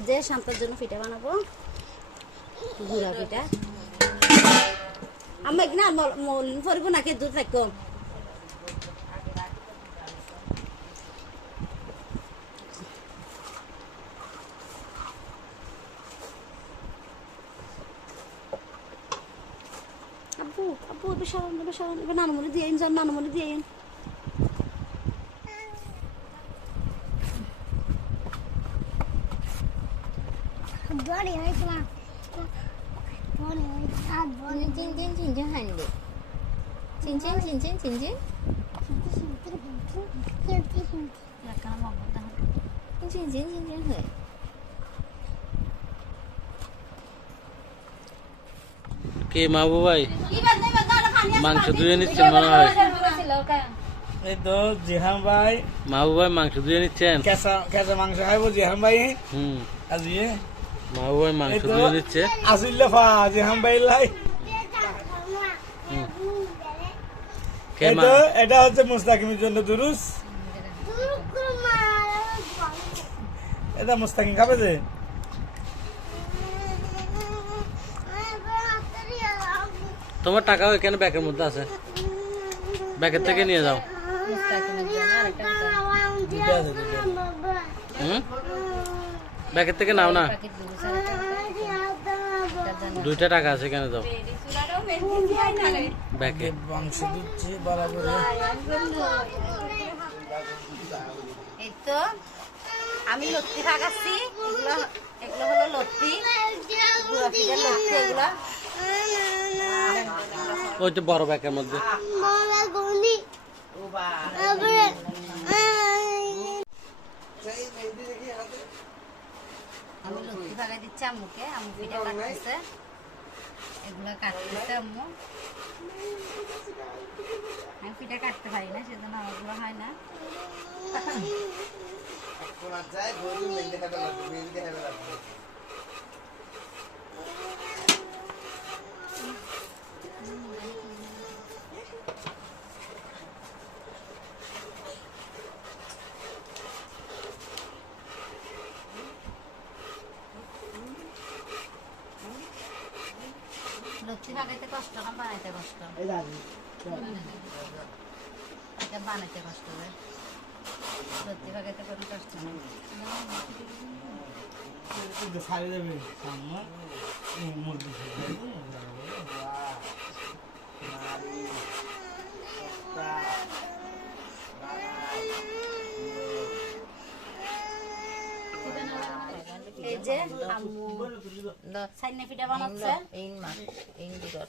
এই যে শান্তার জন্য পিঠা বানাবো। গুড়া পিঠা। আমি না মলিন পরিব নাকি দূর থাকো। আব্বু আব্বু, এবার সারান এবার সারান এবার নানমনি দিয়ে যান দিয়ে 힌트인지? 힌트 힌트 힌트 힌트 약간 한번 본다 힌트인지 힌트인지 힌트 কে মাহবু ভাই মাংস ধুয়ে নিচ্ছেন মনে হয় এই তো জিহান ভাই মাহবু ভাই মাংস ধুয়ে নিচ্ছেন কেঁচা কেঁচা মাংস খাইবো জিহান ভাই হুম আজি মাহবু ভাই মাংস ধুয়ে নিচ্ছে আসিল ফা জিহান ভাই লাই হুম এই এটা হচ্ছে মুস্তাকিমের জন্য দুরুস। এটা মুস্তাকিম খাবে যে? তোমার টাকা এখানে ব্যাগের মধ্যে আছে? ব্যাগের থেকে নিয়ে যাও। ব্যাগের থেকে নাও না। দুইটা টাকা আছে এখানে যাও দিচ্ছি বরাবর এই তো আমি লত্তি ভাগাচ্ছি এগুলো এগুলো হলো লত্তি লত্তি এগুলো? ওই তো বড় ব্যাগের মধ্যে। আমি লত্তি ভাগাই দিচ্ছি আম্মুকে আম্মু পিঠা কাটতেছে। এগুলো কাটতেছে আম্মু। আমি পিঠা কাটতে পারি না সেজন্য আমারগুলো হয় না। কষ্ট। না বানাইতে কষ্ট এটা বানাইতে কষ্ট হয় লক্ষ্মী ভাগাইতে কোনো কষ্ট নেই। সারি দেবে মুরগি এই যে আম্মু সাইনা পিঠা বানাচ্ছে। ইন মা ইন দি দর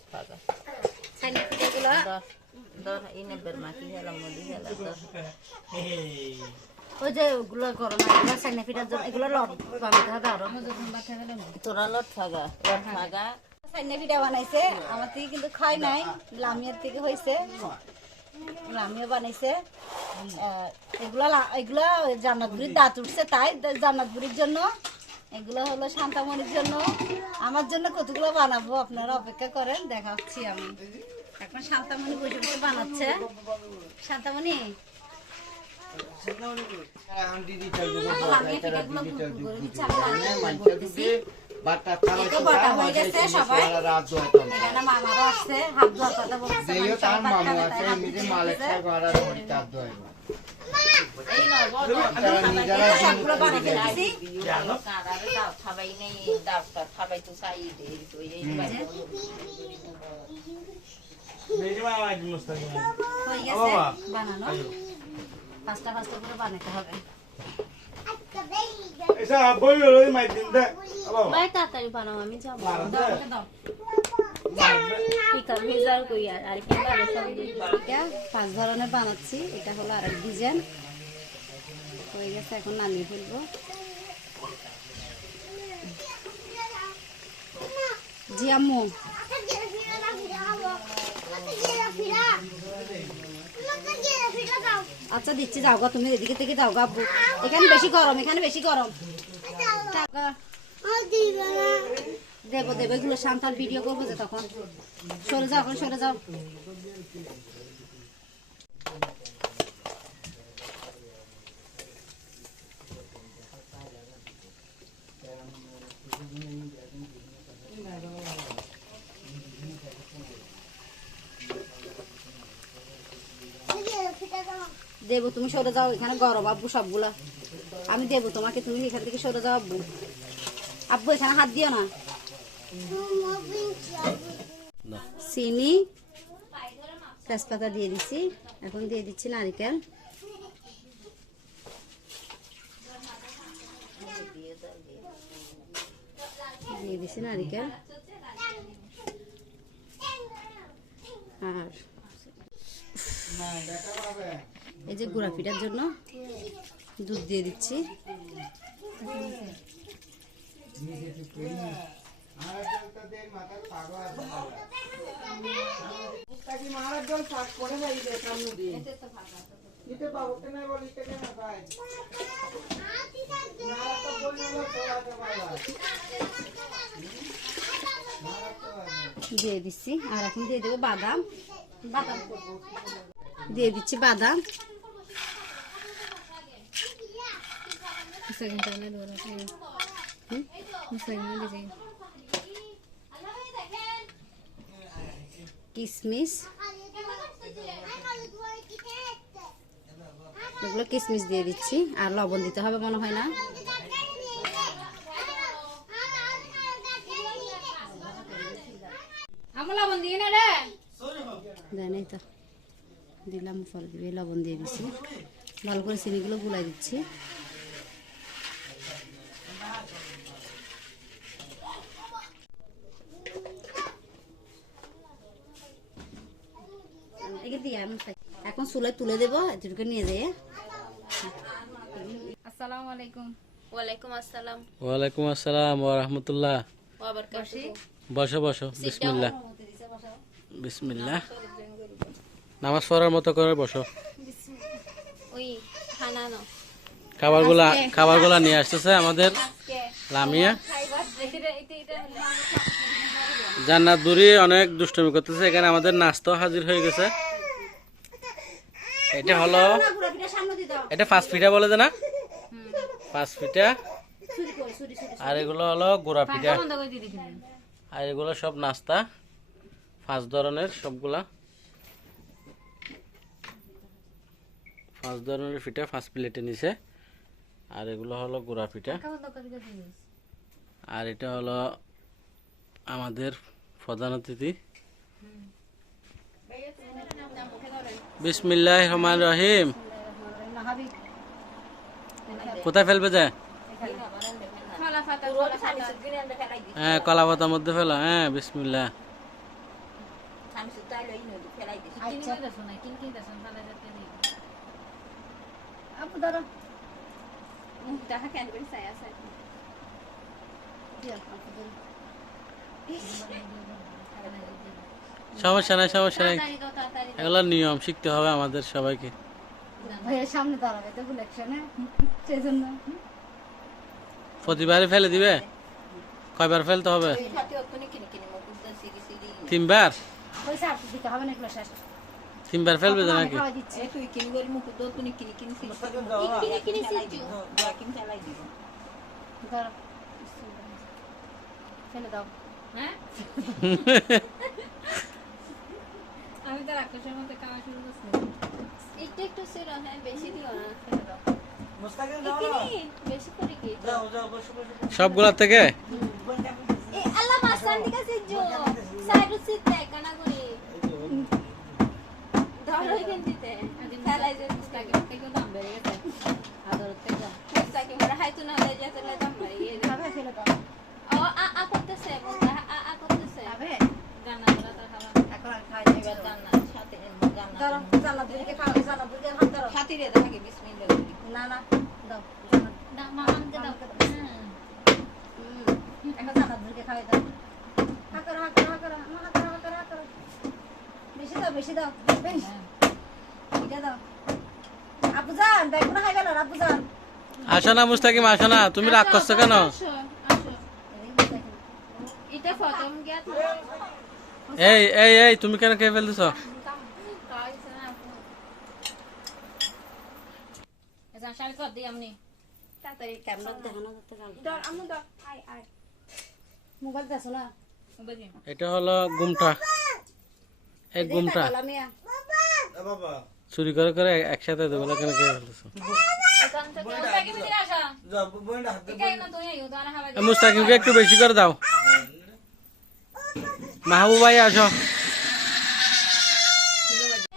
সাইনা ইনে মা কি হেলা মদি হেলা দর ওই যে ওগুলো গরম এগুলো সাইনা পিঠার জন্য এগুলো লব বানাতে হবে আরও। তোরা লট থাকা লট থাকা সাইনা পিঠা বানাইছে আমার থেকে কিন্তু খাই নাই লামিয়ার থেকে হয়েছে লামিয়া বানাইছে। এগুলা এগুলা জান্নাত বুড়ির দাঁত উঠছে তাই দা- জান্নাত বুড়ির জন্য এগুলো হলো শান্তামণির জন্য। আমার জন্য কতগুলো বানাবো আপনারা অপেক্ষা করেন, দেখাচ্ছি আমি। এখন শান্তামণি বসে বসে বানাচ্ছে। শান্তামণি? মামারা আছে হাত ধোয়ার পাঁচটা পাঁচটা করে বানাতে হবে তাড়াতাড়ি বানাও আমি যাব দাও, দাও। পাঁচ ধরনের বানাচ্ছি এটা হলো আরেক ডিজাইন হয়ে গেছে, এখন নামিয়ে ফেলব। জি, আম্মু। আচ্ছা দিচ্ছি, যাও গা, তুমি এদিকে থেকে যাও গা, আব্বু। এখানে বেশি গরম, এখানে বেশি গরম। দেবো দেবো, এগুলো সান্তাল ভিডিও করব যে তখন। সরে যাও, এখন সরে যাও। দেবো তুমি সরে যাও এখানে গরম আব্বু সবগুলা। আমি দেবো তোমাকে তুমি এখান থেকে সরে যাও আব্বু। আব্বু এখানে হাত দিও না। চিনি তেজপাতা দিয়ে দিচ্ছি এখন দিয়ে দিচ্ছি নারিকেল। দিয়ে দিচ্ছি নারিকেল। আর এই যে গুঁড়া পিঠার জন্য দুধ দিয়ে দিচ্ছি। দিয়ে দিচ্ছি। আর এখন দিয়ে দেবো বাদাম। বাদাম দিয়ে দিচ্ছি বাদাম। কিশমিশ এগুলো কিশমিশ দিয়ে দিচ্ছি আর লবণ দিতে হবে মনে হয় না আমার লবণ দিয়ে না রে দেয় তো দিলাম পরে দিবে লবণ দিয়ে দিচ্ছি ভালো করে চিনিগুলো গুলাই দিচ্ছি একে দিয়ে আমি এখন চুলায় তুলে দেবো এটুকু নিয়ে যেয়ে। আসসালামু আলাইকুম। ওয়ালাইকুম আসসালাম। ওয়ালাইকুম আসসালাম ওয়া রাহমাতুল্লাহ। ওয়াবারকাতুহু। বসো বসো। বিসমিল্লাহ। বিসমিল্লাহ। নামাজ পড়ার মতো করে বসো। ওই হানানো। খাবারগুলা খাবারগুলা নিয়ে আসতেছে আমাদের লামিয়া। জান্নাত বুড়ি অনেক দুষ্টমি করতেছে এখানে আমাদের নাস্তাও হাজির হয়ে গেছে। এটা হলো এটা পাঁচ পিঠা বলে না? পাঁচ পিঠা। আর এগুলো হলো গোড়া পিঠা। আর এগুলো সব নাস্তা। পাঁচ ধরনের সবগুলা। পাঁচ ধরনের পিঠা পাঁচ প্লেটে নিছে। আর এগুলো হলো গোড়া পিঠা। আর এটা হলো আমাদের প্রধান অতিথি। বিসমিল্লাহ রহমান রহিম কোথায় ফেলবে যায় খালা ফাতা খালা ফাতা হ্যাঁ কলা পাতার মধ্যে ফেলা হ্যাঁ বিসমিল্লাহ আমি সমস্যা নাই সমস্যা নাই তাড়াতাড়ি দাও তাড়াতাড়ি এগুলো নিয়ম শিখতে হবে আমাদের সবাইকে। ভাইয়ের সামনে দাঁড়াবে তো ইলেকশনে সেই প্রতিবারই ফেলে দিবে? কয়বার ফেলতে হবে? তিনবার? তিনবার ফেলবে তো নাকি? ফেলে দাও। হ্যাঁ? তো রাক্ষসের মতো খাওয়া শুরু করছি একটু একটু ছিল হ্যাঁ বেশি দিও না সবগুলা থেকে এ আল্লাহ মাসান দিকে সিজো সাইডু সিট কানা করি ধরো এখানটিতে ফেলাই যে মুস্তাকে থেকে দাম বেড়ে গেছে আদর থেকে মুস্তাকে মরা হাইতু না হলে যেতে দাম বেড়ে গেছে খাবে ফেলে দাও ও আ আ করতেছে মুস্তা আ আ করতেছে খাবে গানা করা তো খাওয়া এখন আমি এবার জান্নাত জান্নাত দিকে জান্নাত দিকে হাত দেখে বিসমিল্লাহ না না দাও। জান্নাত দাও। মামাকে দাও। এখন জান্নাত দিকে খাওয়াই দাও। হা করো হা করো হা করো আমা, হা করো হা করো হা করো বেশি দাও বেশি দাও বেশ। এটা দাও। আপু যান বেগুন খাই গেল আপু যান। আসো না মুস্তাকিম আসো না। তুমি রাগ করছ কেন? এই এই এই তুমি কেন খেয়ে ফেলতেছ কাইছে না আপু এসা শাড়ি কর দিই আমনি তাড়াতাড়ি ক্যামেরা দেখানো যাচ্ছে না দর আমু দর আই আই মোবাইল দেখো না। এটা হলো গুমটা। এই গুমটা। চুরি করে করে একসাথে দেবো কেন কে না এ মুস্তাকিমকে একটু বেশি করে দাও। মাহবুব ভাই আসো।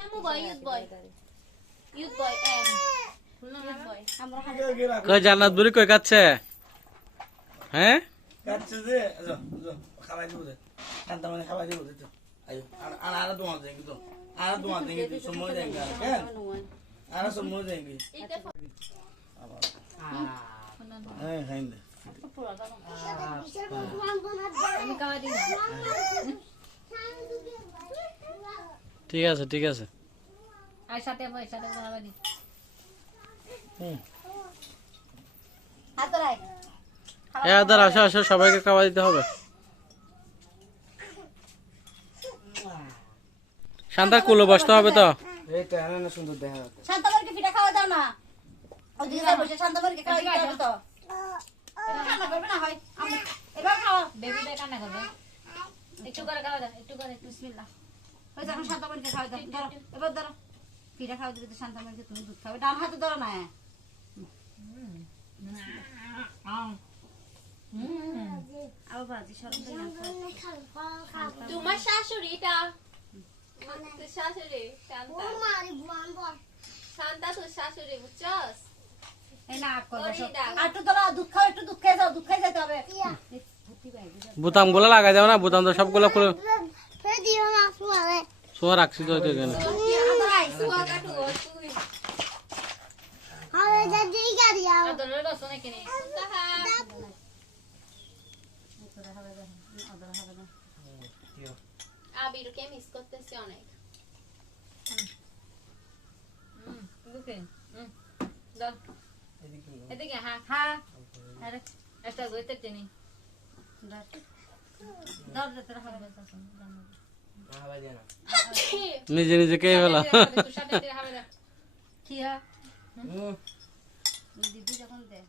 এমু বয় ইউথ বয়। ইউথ কই জান্নাত বুড়ি কই কাচ্ছে হ্যাঁ? কাটছে যে যা যা দিব দে শান্তা মানে খাওয়াই দিব দে তো আয়ো। আর আর আর দোয়া দেঙ্গি তো। আর দোয়া দেঙ্গি তো সময় আর কেন আর সময় দেঙ্গি এইটা হ্যাঁ হ্যাঁ ঠিক আছে ঠিক আছে। আর সাথে সাথে এ আদার আসো আসো সবাইকে খাওয়া দিতে হবে। শান্তার কুলো বসতে হবে তো। এইটা না সুন্দর দেখা যাচ্ছে। শান্তাবারকে পিঠা খাওয়া দাও না। ওদিকে যাই বসে শান্তাবারকে খাওয়া দিতে হবে তো। রান্না করবে না হয়? আমি- এবার খাওয়া। বেবিটা কান্না করবে। একটু করে খাওয়া দাও একটু করে বিসমিল্লাহ। হয়েছে এখন শান্তাবারকে খাওয়া দাও। ধরো এবার ধরো। পিঠা খাওয়া দিবে তো শান্তাবারকে তুমি দুধ খাবে। ডান হাতে ধরো না আবার বাজি সরম তো না তোমার শাশুড়িটা তোর শাশুড়ি শান্তা। শান্তা তোর শাশুড়ি বুঝছস? যাও বোতামগুলো লাগাই দাও না বুতাম তো সবগুলো খুলে সোয়া রাখছি তো এখানে সুয়াটা তো তুই আদরের রসন কিনে তাহা আবিরকে মিস করতেছি অনেক এদিকে হ্যাঁ হ্যাঁ একটা গইতে টেনি নিজে নিজে কে ফেলা Donc des deux hirondelles.